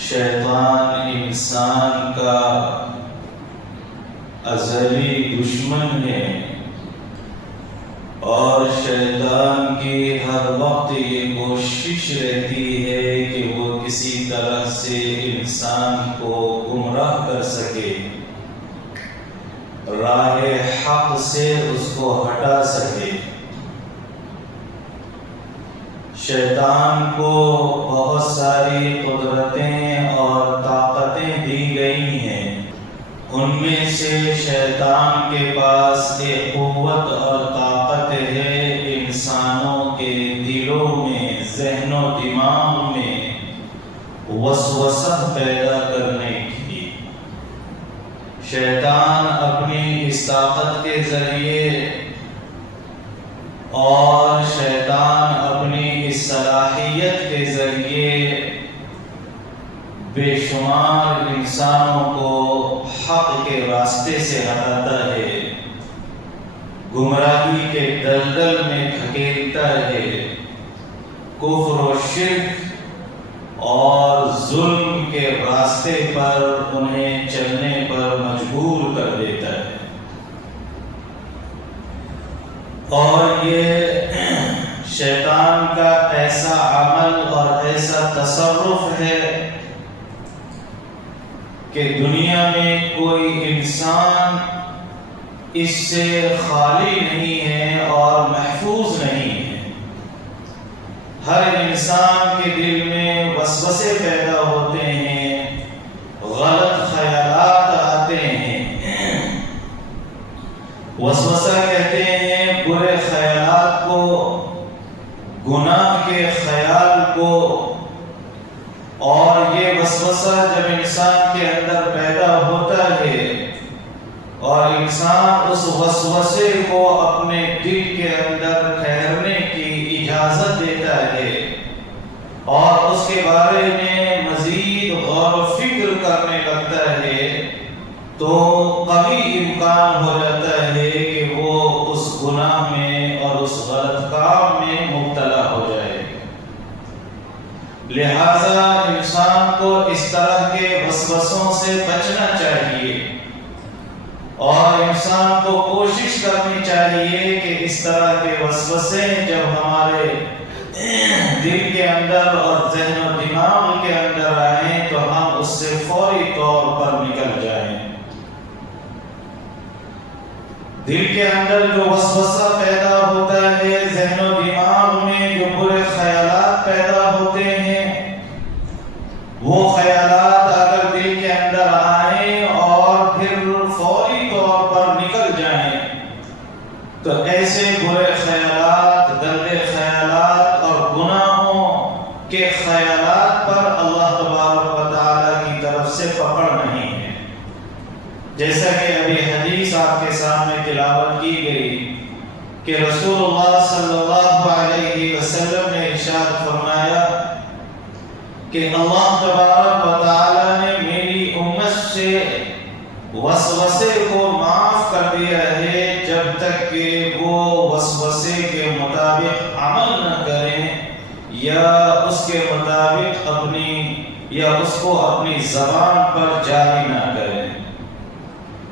شیطان انسان کا ازلی دشمن ہے اور شیطان کی ہر وقت یہ کوشش رہتی ہے کہ وہ کسی طرح سے انسان کو گمراہ کر سکے، راہ حق سے اس کو ہٹا سکے۔ شیطان کو بہت ساری قدرتیں اور طاقتیں دی گئی ہیں، ان میں سے شیطان کے پاس ایک قوت اور طاقت ہے انسانوں کے دلوں میں، ذہن و دماغ میں وسوسہ پیدا کرنے کی۔ شیطان اپنی اس طاقت کے ذریعے اور شیطان اپنی اس صلاحیت کے ذریعے بے شمار انسانوں کو حق کے راستے سے ہٹاتا ہے، گمراہی کے دلدل میں دھکیلتا ہے، کفر و شرک اور ظلم کے راستے پر انہیں چلنے پر مجبور کر دیتا ہے۔ اور یہ شیطان کا ایسا عمل اور ایسا تصرف ہے کہ دنیا میں کوئی انسان اس سے خالی نہیں ہے اور محفوظ نہیں ہے۔ ہر انسان کے دل میں وسوسے پیدا ہوتے ہیں، غلط خیالات آتے ہیں۔ وسوسہ کہتے ہیں برے خیالات کو، گناہ کے خیال کو، اور یہ وسوسہ جب انسان کے اندر پیدا ہوتا ہے اور انسان اس وسوسے کو اپنے دل کے اندر ٹھہرنے کی اجازت دیتا ہے اور اس کے بارے میں مزید غور و فکر کرنے لگتا ہے، تو کبھی امکان ہو جاتا ہے کہ وہ اس گناہ میں اور اس غلط کام میں مبتلا ہو جائے۔ لہذا انسان کو اس طرح کے وسوسوں سے بچنا چاہیے اور انسان کو کوشش کرنی چاہیے کہ اس طرح کے وسوسے جب ہمارے دل کے اندر اور ذہن و دماغ کے اندر آئیں تو ہم اس سے فوری طور پر نکل جائیں۔ دل کے اندر جو وسوسہ پیدا ہوتا ہے، ذہن و دماغ میں جو برے خیالات پیدا ہوتے ہیں، وہ خیالات اگر دل کے اندر آئیں اور پھر فوری طور پر نکل جائیں تو ایسے برے خیالات، گندے خیالات اور گناہوں کے خیالات پر اللہ تبارک و تعالیٰ کی طرف سے پکڑ نہیں ہے۔ جیسا کہ ابھی حدیث آپ کے سامنے تلاوت کی گئی کہ رسول اللہ صلی اللہ علیہ وسلم نے ارشاد فرمایا کہ اللہ تبارک و تعالیٰ نے میری امت سے وسوسے کو معاف کر دیا ہے جب تک کہ وہ وسوسے کے مطابق عمل نہ کریں یا اس کے مطابق اس کو اپنی زبان پر جاری نہ کریں۔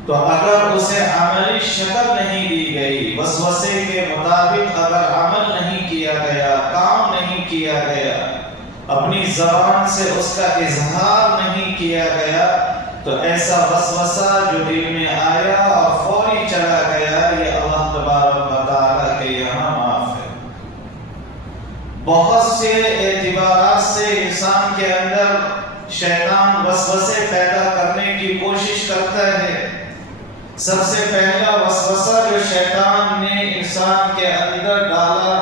تو اگر اسے عملی شکل نہیں دی گئی، وسوسے کے مطابق اگر عمل نہیں کیا گیا، کام نہیں کیا گیا، اپنی زبان سے اس کا اظہار نہیں کیا گیا، تو ایسا وسوسہ جو دل میں آیا اور فوری چلا گیا، یہ اللہ تبارک و تعالیٰ کے یہاں معاف ہے۔ بہت سے اعتبارات سے انسان کے اندر شیطان وسوسے پیدا کرنے کی کوشش کرتا ہے۔ سب سے پہلا وسوسہ جو شیطان نے انسان کے اندر ڈالا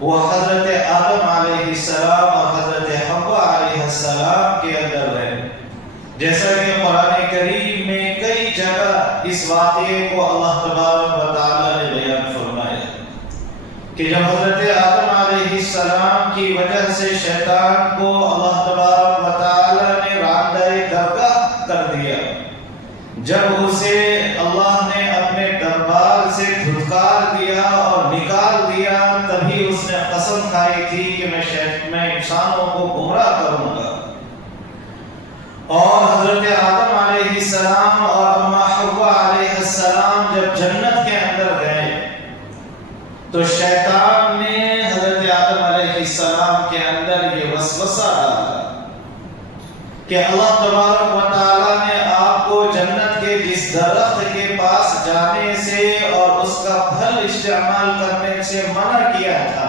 وہ حضرت آدم علیہ السلام اور حضرت حوا علیہ السلام کے اندر ہے۔ جیسا کہ قرآن کریم میں کئی جگہ اس واقعے کو اللہ تبارک و تعالیٰ نے بیان فرمایا کہ جب حضرت آدم علیہ السلام کی وجہ سے شیطان کو اللہ تبارک و تعالیٰ نے راندہ درگاہ کر دیا، جب اسے اللہ نے اپنے دربار سے دھتکار دیا اور نکال دیا، تبھی اس نے قسم کھائی تھی کہ میں انسانوں کو گمراہ کروں گا۔ جب جنت کے اندر گئے تو شیطان نے حضرت آدم علیہ السلام کے اندر یہ وسوسہ ڈالا کہ اللہ تبارک و تعالیٰ نے آپ کو جنت کے جس درخت کے پاس جانے سے اور اس کا پھل استعمال کرنے سے منع کیا تھا،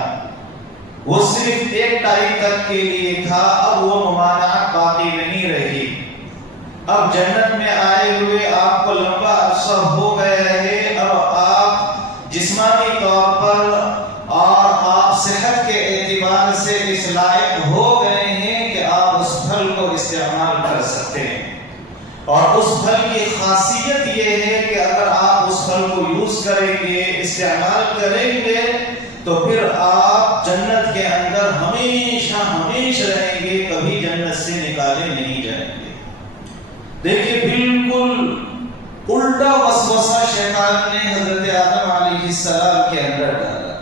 وہ صرف ایک ٹائم تک کے لیے تھا، اب وہ ممانعت باقی نہیں رہی۔ اب جنت میں آئے ہوئے آپ کو لمبا عرصہ ہو گیا ہے، اب آپ جسمانی طور پر اور آپ صحت کے اعتبار سے اس لائق ہو گئے ہیں کہ آپ اس پھل کو استعمال کر سکتے ہیں۔ اور اس پھل کی خاصیت یہ ہے کہ اگر آپ اس پھل کو یوز کریں گے، استعمال کریں گے، تو پھر آپ جنت کے اندر ہمیشہ رہیں گے، کبھی جنت سے نکالے نہیں جائیں گے۔ دیکھیے بالکل الٹا وسوسہ شیطان نے حضرت آدم علیہ السلام کے اندر ڈالا۔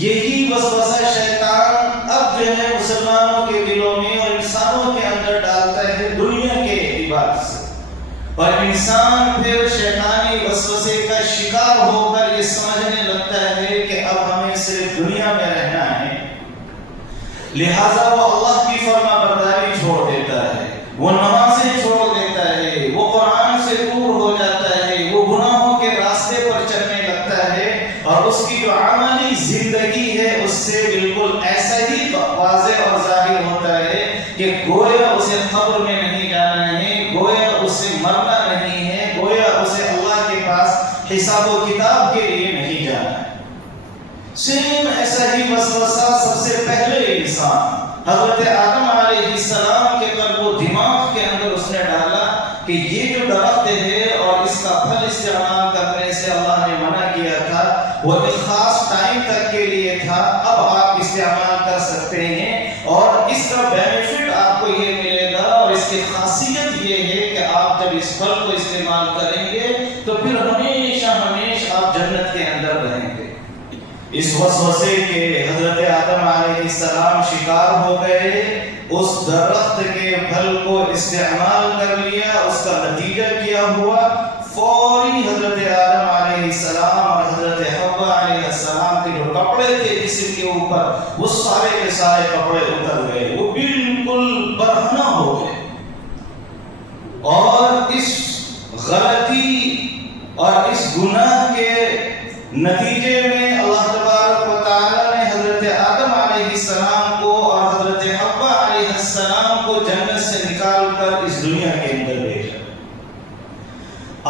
یہی وسوسہ شیطان اب جو ہے مسلمانوں کے دلوں میں اور انسانوں کے اندر ڈالتا ہے دنیا کے اعتبار سے، اور انسان پھر شیطانی وسوسے کا شکار ہو کر یہ سمجھنے لگتا ہے کہ اب ہمیں صرف دنیا میں رہنا ہے، لہذا وہ اللہ کی فرما برداری چھوڑ دیتا ہے، وہ نمازیں چھوڑ دیتا ہے، وہ قرآن سے دور ہو جاتا ہے، وہ گناہوں کے راستے پر چلنے لگتا ہے، اور اس کی جو عملی زندگی ہے اس سے بالکل ایسا ہی واضح اور ظاہر ہوتا ہے کہ گویا اسے قبر میں نہیں جانا ہے، گویا اسے مرنا نہیں ہے، گویا اسے اللہ کے پاس حساب و کتاب کے لیے نہیں جانا ہے۔ سیم ایسا ہی وسوسہ سب سے پہلے انسان حضرت آدم علیہ السلام کے قلب و دماغ کے اندر اس نے ڈالا کہ یہ جو درخت ہے اور اس کا پھل استعمال کرنے سے اللہ نے منع کیا تھا، وہ ایک خاص ٹائم تک کے لیے تھا، اب آپ استعمال کر سکتے ہیں، اور اس کا بینیفٹ آپ کو یہ ملے گا، اور اس کی خاصیت یہ ہے کہ آپ جب اس پھل کو استعمال کریں گے تو پھر ہمیشہ آپ جنت کے اندر رہیں گے۔ اس وسوسے کے حضرت آدم علیہ السلام شکار ہو گئے، اس درخت کے پھل کو استعمال کر لیا، اس کا نتیجہ کیا ہوا، فوری حضرت آدم علیہ السلام اور حضرت حوا علیہ السلام کے جو کپڑے تھے جسم کے اوپر، وہ سارے کے سارے کپڑے اتر گئے، وہ بالکل برہنہ ہو گئے۔ اور اس غلطی اور اس گناہ کے نتیجے میں اللہ تبارک و تعالیٰ نے حضرت آدم علیہ السلام کو اور حضرت حوا علیہ السلام کو جنت سے نکال کر اس دنیا کے اندر بھیجا۔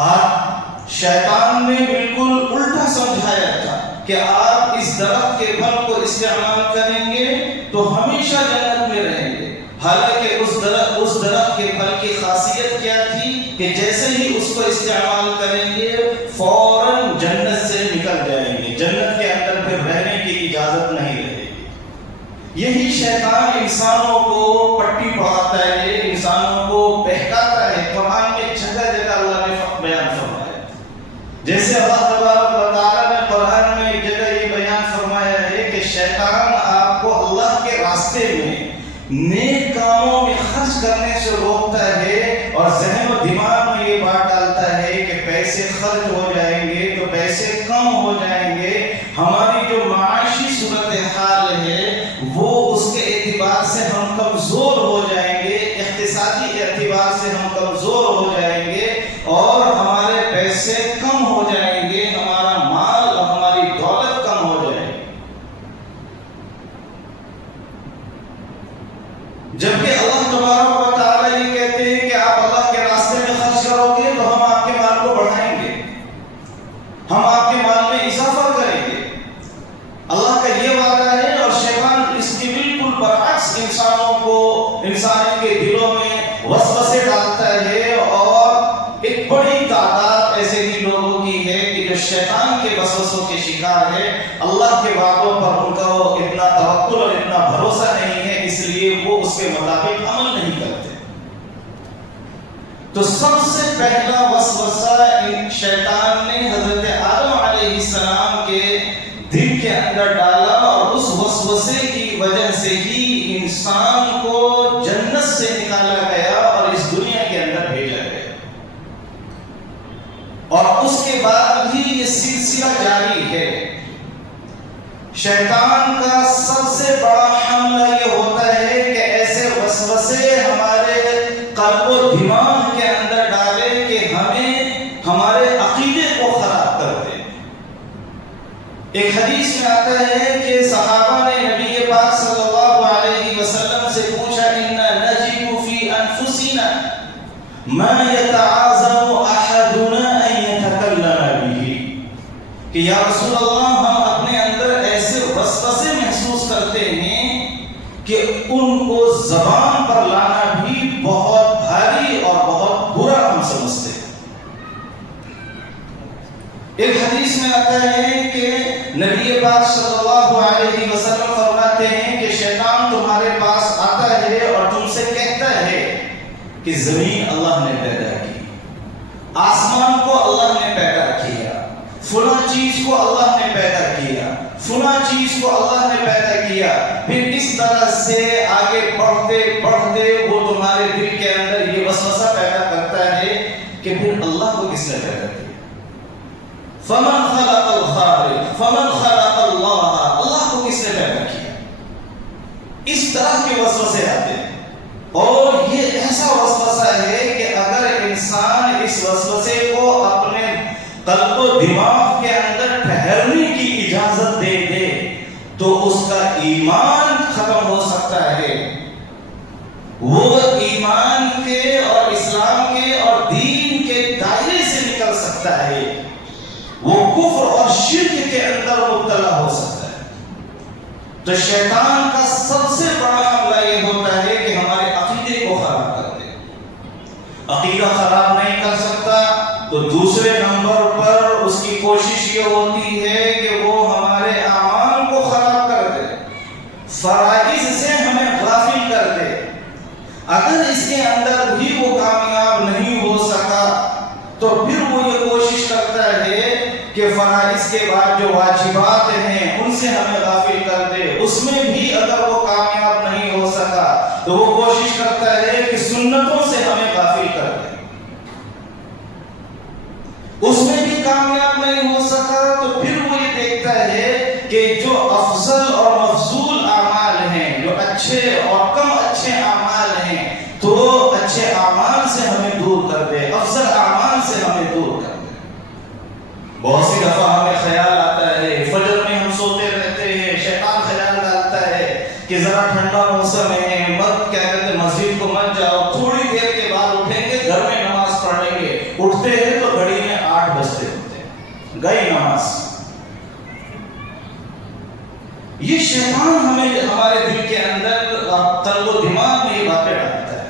آپ شیطان نے بالکل الٹا سمجھایا تھا کہ آپ اس درخت کے پھل کو استعمال کریں گے تو ہمیشہ جنت میں رہیں گے، حالانکہ اس درخت کے پھل کی خاصیت کیا تھی کہ جیسے ہی اس کو استعمال کریں گے فوراً جنت سے نکل جائیں گے، جنت کے اندر پھر رہنے کی اجازت نہیں رہے گی۔ یہی شیطان انسانوں کو پٹی پڑھاتا ہے، انسانوں کو بہکاتا ہے۔ قرآن میں جگہ جگہ اللہ نے بیان فرمایا، جیسے اللہ تبارک و تعالیٰ نے قرآن میں ایک جگہ یہ بیان فرمایا ہے کہ شیطان آپ کو اللہ کے راستے میں نیک کاموں میں خرچ کرنے سے روکتا ہے، اور ذہن و دماغ میں یہ بات ڈالتا ہے کہ پیسے خرچ ہو جائیں گے تو پیسے کم ہو جائیں گے، ہماری جو معاشی صورتحال ہے وہ اس کے اعتبار سے ہم کمزور ہو جائیں گے، اقتصادی اعتبار سے ہم کمزور ہو جائیں گے، اور ہمارے پیسے کم ہو جائیں گے، ہمارا مال اور ہماری دولت کم ہو جائے گی۔ جبکہ اللہ تبارک و تعالیٰ یہ کہتے ہیں کہ آپ اللہ کے راستے میں خرچ کرو گے تو ہم آپ کے مال کو بڑھائیں گے، ہم آپ کے مال میں اضافہ کریں گے، اللہ کا یہ وعدہ ہے۔ اور شیطان اس کے بالکل برعکس انسانوں کے دلوں میں وسوسے ڈالتا ہے، اور ایک بڑی تعداد ایسے ہی لوگوں کی ہے کہ جو شیطان کے وسوسوں کے شکار ہے، اللہ کے وعدوں پر ان کا اتنا توکل اور اتنا بھروسہ نہیں ہے، اس لیے وہ اس کے مطابق عمل نہیں کرتے۔ تو سب سے پہلا وسوسہ شیطان نے حضرت آدم علیہ السلام کے دل کے اندر ڈالا، اور اس وسوسے کی وجہ سے ہی انسان کو جنت سے نکالا گیا اور اس دنیا کے اندر بھیجا گیا، اور اس کے بعد بھی شیطان کا سب سے بڑا حملہ یہ ہوتا ہے کہ ایسے وسوسے ہمارے قلب و دماغ کے اندر ڈالے کہ ہمیں ہمارے عقیدے کو خراب کر دے۔ ایک حدیث میں آتا ہے کہ صحابہ نے نبی پاک صلی اللہ علیہ وسلم سے پوچھا اِنَّا نَجِدُ فِي أَنفُسِنَا مَا يَتَعَاظَمُ أَحَدُنَا أَن يَتَكَلَّمَ بِهِ، کہ یا رسول اللہ ہم اپنے اندر ایسے وسوسے محسوس کرتے ہیں کہ ان کو زبان پر لانا بھی بہت بھاری اور بہت برا ہم سمجھتے ہیں۔ ایک حدیث میں آتا ہے کہ نبی پاک صلی اللہ علیہ وسلم فرماتے ہیں کہ شیطان تمہارے پاس آتا ہے اور تم سے کہتا ہے کہ زمین اللہ نے پیدا کی، آسمان کو اللہ نے پیدا کیا، فلاں چیز کو اللہ نے پیدا کیا، فلاں چیز کو اللہ نے پیدا کیا۔ پھر اس طرح سے آگے بڑھتے بڑھتے وہ تمہارے دل کے اندر یہ وسوسہ پیدا کرتا ہے کہ پھر اللہ کو کس نے پیدا کیا؟ فمن خلق الخالق فمن خلق اللہ، اللہ کو کس نے پیدا کیا؟ اس طرح کے وسوسے آتے ہیں، اور یہ ایسا وسوسہ ہے کہ اگر انسان اس وسوسے کو اپنے قلب و دماغ کے اندر ٹھہرنے کی اجازت دے دے تو اس کا ایمان ختم ہو سکتا ہے، وہ ایمان کے اور اسلام کے اور دین کے دائرے سے نکل سکتا ہے، وہ کفر اور شرک کے اندر مبتلا ہو سکتا ہے۔ تو شیطان کا سب سے بڑا حملہ یہ ہوتا ہے کہ ہمارے عقیدے کو خراب کر دے۔ عقیدہ خراب نہیں کر سکتا تو دوسرے نمبر پر اس کی کوشش یہ ہوتی ہے کہ وہ ہمارے اعمال کو خراب کر دے، فرائض سے ہمیں غافل کر دے۔ اگر اس کے اندر بھی وہ کامیاب نہیں ہو سکا تو پھر وہ یہ کوشش کرتا ہے کہ فرائض کے بعد جو واجبات ہیں ان سے ہمیں غافل کر دے۔ اس میں بھی اگر وہ کامیاب نہیں ہو سکا تو وہ کوشش کرتا ہے کہ سنتوں سے ہمیں غافل کر دے۔ اس میں بھی کامیاب نہیں ہو سکا تو پھر وہ یہ دیکھتا ہے کہ جو افضل اور مفضول اعمال ہیں، جو اچھے اور کم اچھے اعمال ہیں، تو اچھے اعمال سے ہمیں دور کر دے، افضل اعمال سے ہمیں دور کر دے۔ بہت سی دفعہ ہمیں خیال آتا ہے، فجر میں ہم سوتے رہتے ہیں، شیطان خیال ڈالتا ہے کہ ذرا ٹھنڈا موسم ہے، مت کیا کہتے مسجد کو مت جاؤ، تھوڑی دیر کے بعد اٹھیں گے، گھر میں نماز پڑھ لیں گے۔ اٹھتے ہیں تو گھڑی میں 8 بجتے ہوتے ہیں، گئی نماز۔ یہ شیطان ہمیں ہمارے دل کے اندر قلب و دماغ میں یہ باتیں ڈالتا ہے۔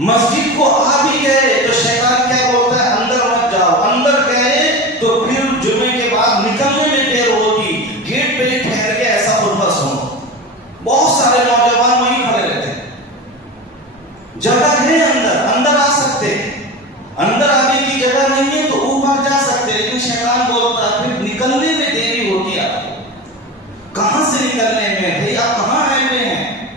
مسجد کو آ بھی گئے تو شیطان کیا بولتا ہے؟ اندر مت جاؤ۔ اندر گئے تو پھر جمعے کے بعد نکلنے میں دیر ہوگی، گیٹ پہ ہی ٹھہر کے ایسا خطبہ سنو۔ بہت سارے نوجوان وہیں کھڑے رہتے ہیں، جگہ ہے اندر، اندر آ سکتے، اندر آنے کی جگہ نہیں ہے تو اوپر جا سکتے، لیکن شیطان بولتا ہے پھر نکلنے میں دیری ہوگی آپ کو۔ کہاں سے نکلنے میں؟ بھئی آپ کہاں آئے ہوئے ہیں؟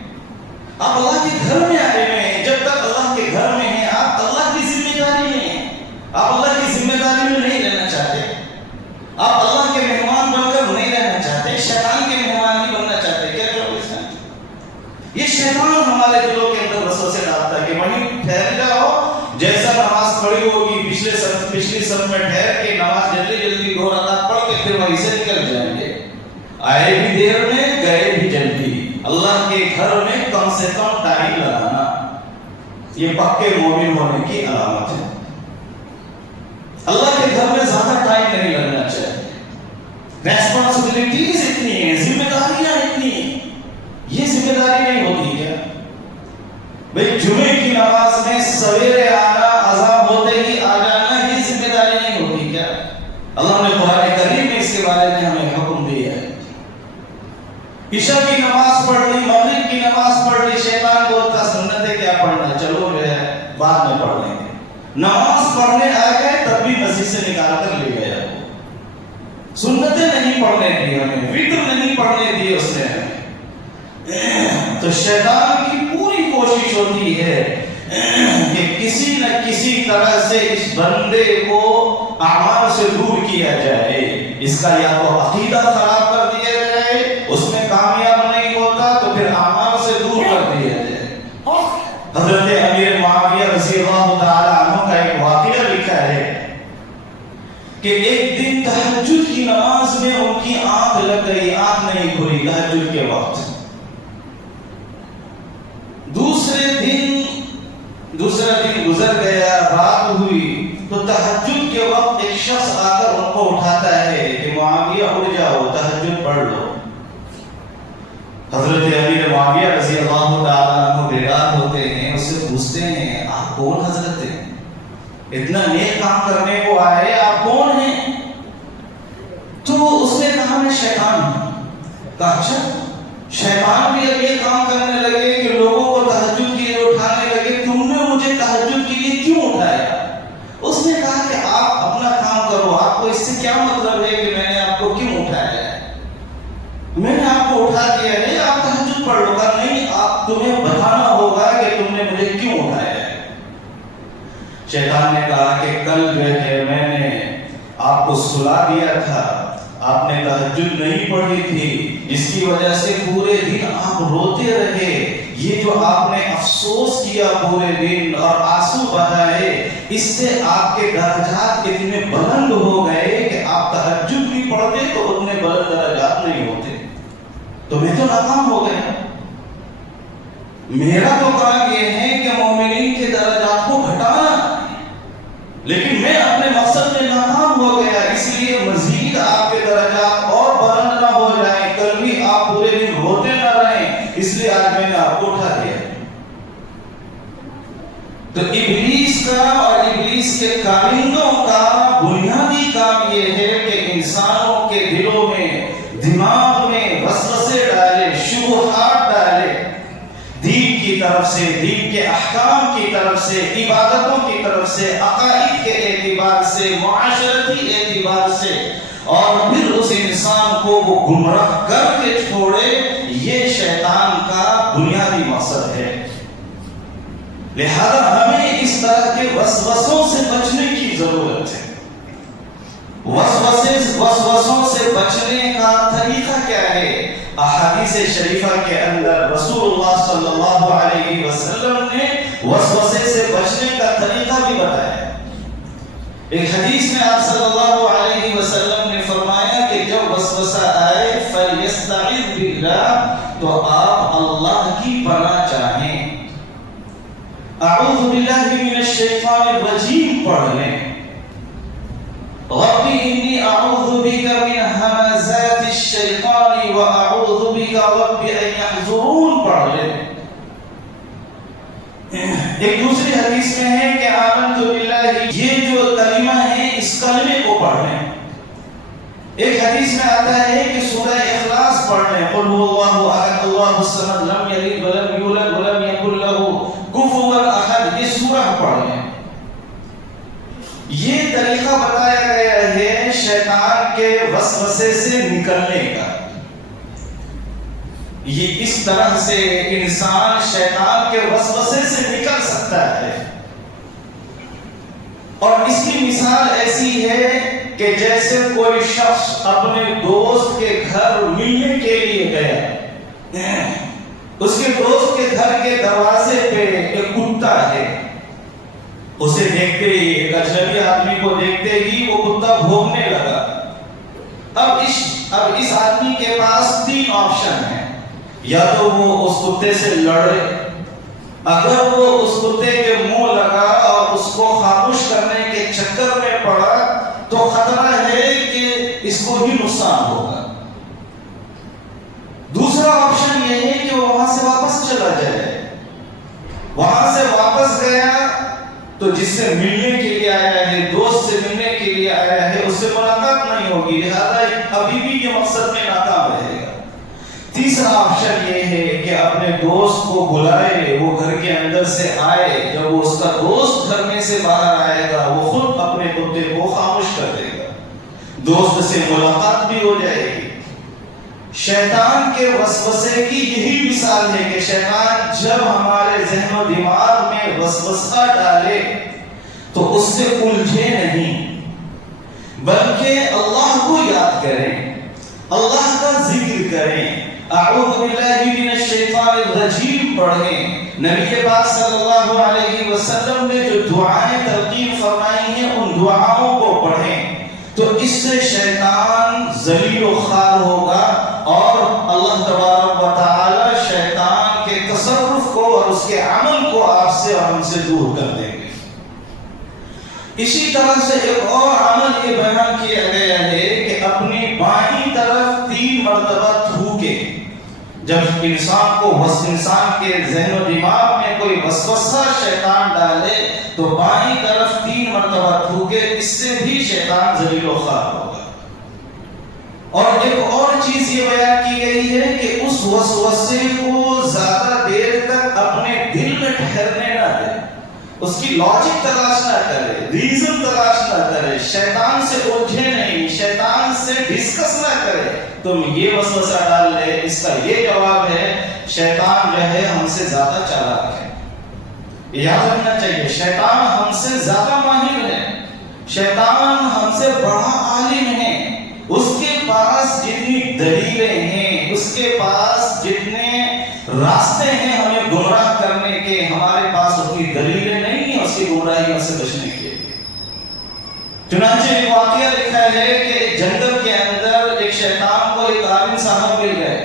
آپ اللہ کے گھر میں آئے ہوئے ہیں۔ جب تک اللہ کے گھر میں ہیں آپ اللہ کی ذمہ داری میں ہیں، آپ اللہ کی ذمہ داری میں نہیں رہنا چاہتے، آپ اللہ کے مہمان بن کر نہیں رہنا چاہتے، شیطان کے مہمان نہیں بننا چاہتے۔ کیا جو یہ شیطان ہمارے دلوں کے اندر وسوسے ڈالتا ہے کہ وہیں ٹھہر جاؤ، جیسا نماز پڑھی ہوگی پچھلی صف میں ٹھہر کے نماز جلدی 2 رکعت پڑھ کے پھر وہیں سے نکل جائیں گے۔ آئے بھی دیر میں، گئے بھی جلدی۔ اللہ کے گھر میں کم سے کم ٹائم لگانا یہ پکے مومن ہونے کی علامت ہے۔ اللہ کے گھر میں زیادہ ٹائم نہیں لگنا چاہیے۔ ریسپانسبلٹیز اتنی ہیں، ذمہ داریاں اتنی ہیں، یہ ذمہ داری نہیں ہوتی کیا؟ بھئی جمعے کی نماز میں سویرے آنا، اذان ہوتے ہی آ جانا، یہ ذمہ داری نہیں ہوتی کیا؟ اللہ نے قرآن کریم میں اس کے بارے میں ہمیں حکم دیا ہے۔ عشاء کی نماز پڑھ لی، مغرب کی نماز پڑھ لی، شیطان بولتا سنتیں کیا پڑھنا، چلو جو ہے بعد میں پڑھ لیں گے۔ نماز پڑھنے آ گئے تب بھی مسجد سے نکال کر لے گیا، سنتیں نہیں پڑھنے دی ہمیں، وتر نہیں پڑھنے دی اس نے ہمیں۔ تو شیطان کی پوری کوشش ہوتی ہے کہ کسی نہ کسی طرح سے اس بندے کو اعمال سے دور کیا جائے، اس کا یا تو عقیدہ خراب کر حضرت امیر معاویہ رضی اللہ تعالی عنہ کا ایک واقعہ لکھا ہے کہ ایک دن تہجد کی نماز میں ان کی آنکھ لگ گئی، آنکھ نہیں کھلی تہجد کے وقت۔ دوسرا دن گزر گیا، رات ہوئی تو تہجد کے وقت ایک شخص آ کر ان کو اٹھاتا ہے کہ معاویہ اٹھ جاؤ، تہجد پڑھ لو۔ حضرت امیر معاویہ رضی اللہ تعالیٰ عنہ بیدار ہوتے ہیں، اس سے پوچھتے ہیں آپ کون حضرت ہیں؟ اتنا نیک کام کرنے کو آئے، آپ کون ہیں؟ تو اس نے کہا میں شیطان ہوں۔ کہا اچھا، شیطان بھی اب یہ کام کرنے لگے کہ لوگوں کو تہجد کے لیے اٹھانے لگے، تم نے مجھے تہجد کے لیے کیوں اٹھایا؟ اس نے کہا کہ آپ اپنا کام کرو، آپ کو اس سے کیا مطلب ہے کہ میں نے آپ کو کیوں اٹھایا ہے؟ میں نے آپ کو اٹھا دیا ہے، آپ تہجد پڑھ لو۔ کہا نہیں، آپ تمہیں بتانا ہوگا کہ تم نے مجھے کیوں اٹھایا ہے۔ شیطان نے کہا کہ کل جو ہے میں نے آپ کو سلا دیا تھا، آپ نے تہجد نہیں پڑھی تھی، جس کی وجہ سے پورے دن آپ روتے رہے۔ یہ جو آپ نے افسوس کیا پورے دن اور آنسو بہائے، اس سے آپ کے درجات اتنے بلند ہو گئے کہ آپ تہجد بھی پڑھتے تو اتنے بلند درجات نہیں ہوتے، تو میں تو ناکام ہو گیا۔ میرا تو کام یہ ہے کہ مومنین کے درجات کو گھٹانا، لیکن میں اپنے مقصد میں ناکام ہو گیا، اس لیے مزید آپ کے درجات اور بلند نہ ہو جائیں، کل بھی آپ پورے دن روتے نہ رہیں، اس لیے آج میں نے آپ کو اٹھا دیا۔ تو ابلیس کا اور ابلیس کے کارندوں کا بنیادی کام یہ ہے کہ انسانوں کے دلوں میں، دماغ میں وسوسے ڈالے، شبہات ڈالے، دین کی طرف سے، دین کے احکام کی طرف سے، عبادتوں کی طرف سے، عقائد کے اعتبار سے، معاشرتی اعتبار سے، اور پھر اس انسان کو وہ گمراہ کر کے چھوڑے۔ یہ شیطان کا بنیادی مقصد ہے۔ لہذا ہمیں اس طرح کے وسوسوں سے بچنے کی ضرورت ہے۔ وسوسوں سے بچنے کا طریقہ کیا ہے؟ احادیث شریفہ کے اندر رسول اللہ صلی اللہ علیہ وسلم نے وسوسے سے بچنے کا طریقہ بھی بتایا۔ ایک حدیث میں آپ صلی اللہ علیہ وسلم نے فرمایا کہ جب وسوسہ آئے فَلْيَسْتَعِذْ بِاللَّهِ، تو آپ اللہ کی پناہ چاہیں، اعوذ باللہ من الشیطان الرجیم پڑھ لیں، رب انی اعوذ بک من ہمزات الشیطان واعوذ بک رب ان یحضرون پڑھ لیں۔ ایک دوسری حدیث میں ہے کہ آمنت باللہ، یہ جو کلمہ ہے اس کلمے کو پڑھ لیں۔ ایک حدیث میں آتا ہے کہ سورہ اخلاص پڑھ لیں، قل هو اللہ احد اللہ الصمد لم یلد ولم یولد ولم یکن له کفوا احد، یہ سورہ پڑھ لیں۔ یہ طریقہ بتایا گیا ہے شیطان کے وسوسے سے نکلنے کا۔ یہ اس طرح سے انسان شیطان کے وسوسے سے نکل سکتا ہے۔ اور اس کی مثال ایسی ہے کہ جیسے کوئی شخص اپنے دوست کے گھر ملنے کے لیے گیا، اس کے دوست کے گھر کے دروازے پہ ایک کتا ہے، اسے دیکھتے ہی، ایک اجنبی آدمی کو دیکھتے ہی وہ کتا بھونکنے لگا۔ اب اس آدمی کے پاس تین آپشن ہیں، یا تو وہ اس کتے سے لڑے، اگر وہ اس کتے کے منہ لگا اور اس کو خاموش کرنے کے چکر میں پڑا تو خطرہ ہے کہ اس کو ہی نقصان ہوگا۔ دوسرا آپشن یہ ہے کہ وہ وہاں سے واپس چلا جائے، وہاں سے واپس گیا تو جس سے ملنے کے لیے آیا ہے، دوست سے ملنے کے لیے آیا ہے، اس سے ملاقات نہیں ہوگی، لہذا ابھی بھی یہ مقصد میں ناکام رہے گا۔ تیسرا آپشن یہ ہے کہ اپنے دوست کو بلائے، وہ گھر کے اندر سے آئے، جب وہ اس کا دوست گھر میں سے باہر آئے گا وہ خود اپنے کتے کو خاموش کر دے گا، دوست سے ملاقات بھی ہو جائے گی۔ شیطان کے وسوسے کی یہی مثال ہے کہ شیطان جب ہمارے ذہن و دماغ میں وسوسہ ڈالے تو اس سے الجھے نہیں، بلکہ اللہ کو یاد کریں، اللہ کا ذکر کریں، اعوذ باللہ من الشیطان الرجیم پڑھیں. نبی پاک صلی اللہ علیہ وسلم نے جو دعائیں تلقین فرمائی ہیں ان دعاؤں کو پڑھیں تو اس سے شیطان ذلیل و خوار ہوگا اور اللہ تبارک و تعالی شیطان کے تصرف کو اور اس کے عمل کو آپ سے اور ہم سے دور کر دیں گے. اسی طرح سے ایک اور عمل یہ بیان کیا گیا ہے کہ اپنی بائیں طرف 3 مرتبہ تھوکے. جب انسان کے ذہن و دماغ میں کوئی وسوسہ شیطان ڈالے تو بائیں طرف 3 مرتبہ تھوکے. اس سے بھی شیطان ذلیل و خوار ہوگا. اور ایک اور چیز یہ بیان کی گئی ہے کہ اس وسوسے کو زیادہ دیر تک اپنے دل میں ٹھہرنے نہ دے. اس کی لاجک تلاش نہ کرے, ریزن تلاش نہ کرے, شیطان سے الجھے نہیں, شیطان سے ڈسکس نہ کرے. تم یہ وسوسہ ڈال لے, اس کا یہ جواب ہے شیطان جو ہے ہم سے زیادہ چالاک ہے. یاد رکھنا چاہیے شیطان ہم سے زیادہ ماہر ہے, شیطان ہم سے بڑا عالم ہے. اس کے پاس جتنی دلیلیں ہیں, اس کے پاس جتنے راستے ہیں ہمیں گمراہ کرنے کے, ہمارے پاس اتنی دلیلیں نہیں ہیں اس کی گمراہیوں سے بچنے کے لیے. چنانچہ ایک واقعہ لکھا ہے کہ جنگل کے اندر ایک شیطان کو ایک عالم صاحب مل گئے.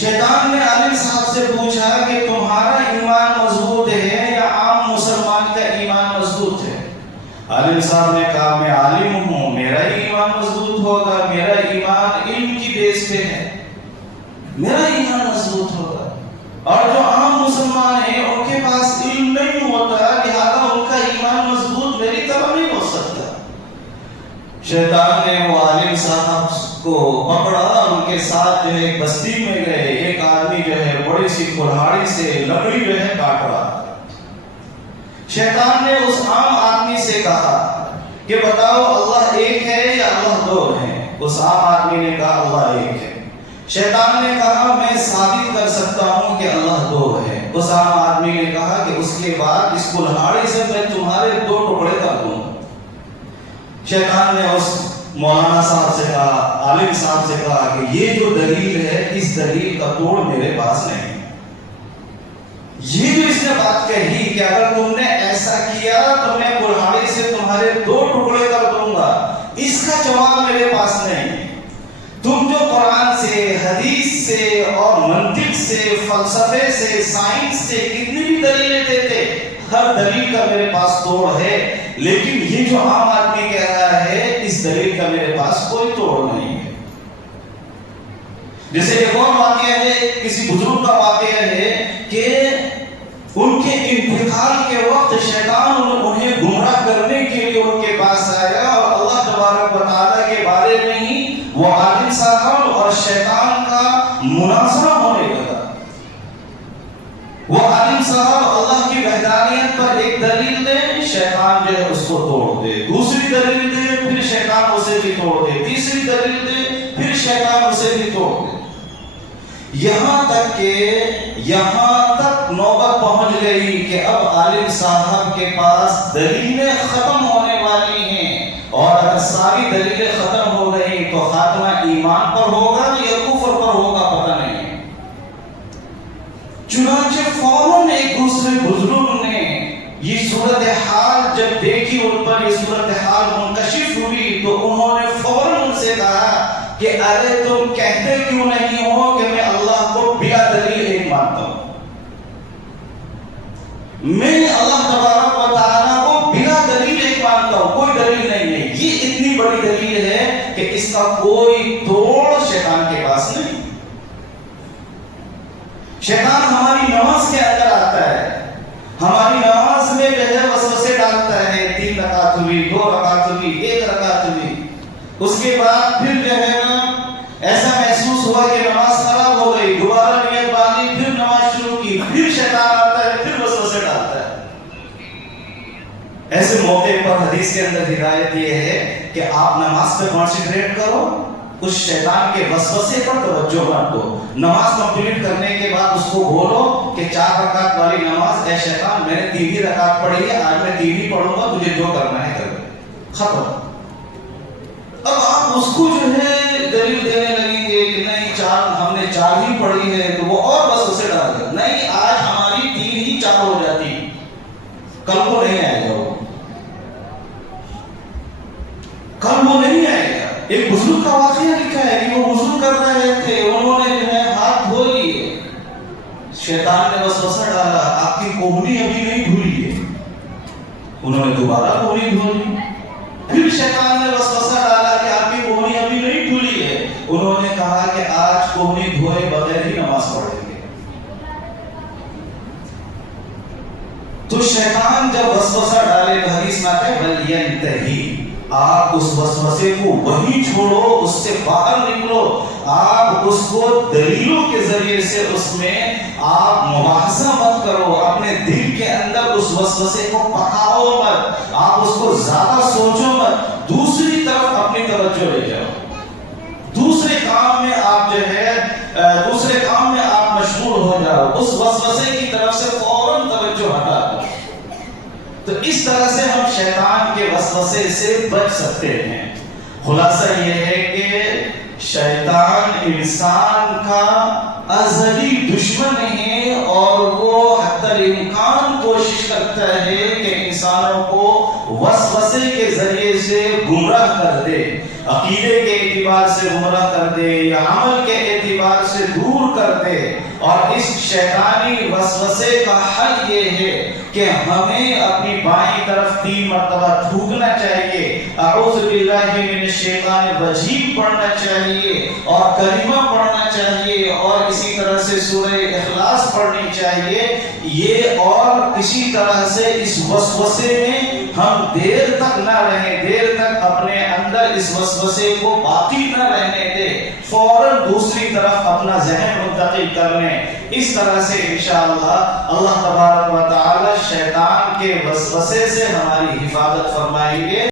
شیطان نے عالم صاحب سے پوچھا کہ تمہارا ایمان مضبوط ہے یا عام مسلمان کا ایمان مضبوط ہے؟ عالم صاحب نے کہا میں عالم ہوں, میرا ایمان مضبوط ہوگا, میرا ایمان علم کی بیس پہ ہے, میرا ایمان مضبوط ہوگا. اور جو عام مسلمان ہیں ان کے پاس علم نہیں ہوتا لہذا ان کا ایمان مضبوط میری طرح نہیں ہو سکتا. شیطان نے وہ عالم صاحب کو پکڑا, ان کے ساتھ جو ہے ایک بستی میں گئے. ایک آدمی جو ہے بڑی سی کلہاڑی سے لکڑی جو ہے کاٹ رہا تھا. شیطان نے اس عام آدمی سے کہا کہ بتاؤ اللہ ایک ہے یا اللہ 2 ہے؟ اس عام آدمی نے کہا اللہ ایک ہے. شیطان نے کہا میں ثابت کر سکتا ہوں کہ اللہ 2 ہے. اس عام آدمی نے کہا کہ اس کے بعد اس کلہاڑی سے میں تمہارے 2 ٹکڑے کر دوں. شیطان نے اس مولانا صاحب سے کہا, عالم صاحب سے کہا کہ یہ جو دلیل ہے اس دلیل کا توڑ میرے پاس نہیں. یہ جو اس نے بات کہی کہ اگر تم نے ایسا کیا تو میں کلہاڑی سے تمہارے 2 ٹکڑے کر دوں گا, اس کا جواب میرے پاس نہیں. تم جو قرآن سے, حدیث سے اور منطق سے, فلسفے سے, سائنس سے کتنی بھی دلیلیں دیتے, ہر دلیل کا میرے پاس توڑ ہے, لیکن یہ جو عام آدمی کہہ رہا ہے اس دلیل کا میرے پاس کوئی توڑ نہیں ہے. جیسے ایک اور واقعہ ہے, کسی بزرگ کا واقعہ ہے کہ ان کے انتقال کے وقت شیطان انہیں گمراہ کرنے کے لیے ان کے پاس آیا اور اللہ تبارک و تعالیٰ کے بارے میں ہی وہ عالم صاحب اور شیطان کا مناظرہ ہونے لگا. وہ عالم صاحب اللہ کی وحدانیت پر ایک دلیل دے, شیطان جو ہے اس کو توڑ دے, دوسری دلیل دے, پھر شیطان اسے بھی توڑ دے, تیسری دلیل دے, پھر شیطان اسے بھی توڑ دے. یہاں تک نوبت پہنچ گئی کہ اب عالم صاحب کے پاس دلیلیں ختم ہونے والی ہیں, اور اگر ساری دلیلیں ختم ہو گئی تو خاتمہ ایمان پر ہوگا یا کفر پر ہوگا پتہ نہیں. چنانچہ فوراً ایک دوسرے بزرگ نے یہ صورتحال جب دیکھی, ان پر یہ صورتحال منکشف ہوئی تو انہوں نے فوراً ان سے کہا کہ ارے تم کہتے کیوں نہیں ہو کہ میں اللہ کو بلا دلیل ایک مانتا ہوں. میں اللہ تبارک و تعالیٰ کو بلا دلیل ایک مانتا ہوں, کوئی دلیل نہیں ہے. یہ اتنی بڑی دلیل ہے کہ اس کا کوئی توڑ شیطان کے پاس نہیں. شیطان ہماری نماز کے اندر آتا ہے, ہماری نماز میں جو ہے وسوسے ڈالتا ہے. 3 رکعت ہوئی, 2 رکعت ہوئی, 1 رکعت ہوئی, اس کے بعد پھر جو ہے نا ایسا محسوس ہوا کہ نماز خراب ہو گئی, دوبارہ نیت باندھی, پھر نماز شروع کی, پھر شیطان آتا ہے, پھر وسوسے ڈالتا ہے. ایسے موقع پر حدیث کے اندر ہدایت یہ ہے کہ آپ نماز پہ کانسنٹریٹ کرو, اس شیطان کے وسوسے پر توجہ مت دو. نماز کمپلیٹ کرنے کے بعد اس کو بولو کہ 4 رکعت والی نماز, اے شیطان میں نے 3 ہی رکعت پڑھی ہے, آج میں 3 ہی پڑھوں گا, تجھے جو کرنا ہے کر. ختم. اب آپ اس کو جو ہے دلیل دینے لگیں گے کہ نہیں نہیں چال ہم نے چال ہی پڑھی ہے تو وہ اور وسوسے ڈال دے. نہیں، آج ہماری 3 ہی چال ہو جاتی، کل کو نہیں آئے گا وہ، کل وہ نہیں آئے گا. ایک بزرگ کا واقعہ لکھا ہے کہ وہ وضو کر رہے تھے، انہوں نے جو ہے ہاتھ دھو لیے، شیطان نے وسوسہ ڈالا آپ کی کوہنی ابھی نہیں دھلی ہے. انہوں نے دوبارہ کوہنی دھو لی. پھر شیطان نے وسوسہ ڈالا کہ آپ کی کوہنی ابھی نہیں دھلی ہے. انہوں نے کہا کہ آج کوہنی دھوئے بغیر ہی نماز پڑھیں گے. تو شیطان جب وسوسہ ڈالے تو حدیث میں آتا ہے وَلْيَنْتَهِ، آپ اس وسوسے کو وہی چھوڑو، اس سے باہر نکلو. آپ اس کو دلیلوں کے ذریعے سے اس میں آپ مباحثہ مت کرو، اپنے دل کے اندر اس وسوسے کو پکاؤ مت، آپ اس کو زیادہ سوچو مت، دوسری طرف اپنی توجہ لے جاؤ، دوسرے کام میں آپ جو ہے دوسرے کام میں آپ مشغول ہو جاؤ، اس وسوسے کی طرف سے فوراً توجہ ہٹا دو. تو اس طرح سے ہم شیطان کے وسوسے سے بچ سکتے ہیں. خلاصہ یہ ہے کہ شیطان انسان کا ازلی دشمن ہے اور وہ حتی الامکان کوشش کرتا ہے کہ انسانوں کو وسوسے کے ذریعے سے گمراہ کر دے، عقیدے کے اعتبار سے گمراہ کر دے یا عمل کے اعتبار سے دور کر دے. اور اس شیطانی وسوسے کا حل یہ ہے کہ ہمیں اپنی بائیں طرف 3 مرتبہ تھوکنا چاہیے، اعوذ باللہ من الشیطان الرجیم پڑھنا چاہیے اور کلمہ پڑھنا چاہیے اور اسی طرح سے سورہ اخلاص پڑھنی چاہیے. یہ اور اسی طرح سے اس وسوسے میں ہم دیر تک نہ رہیں، دیر تک اپنے اندر اس وسوسے کو باقی نہ رہنے دے، فوراً دوسری طرف اپنا ذہن منتقل کرنے. اس طرح سے انشاءاللہ اللہ تبارک و تعالی شیطان کے وسوسے سے ہماری حفاظت فرمائیں گے.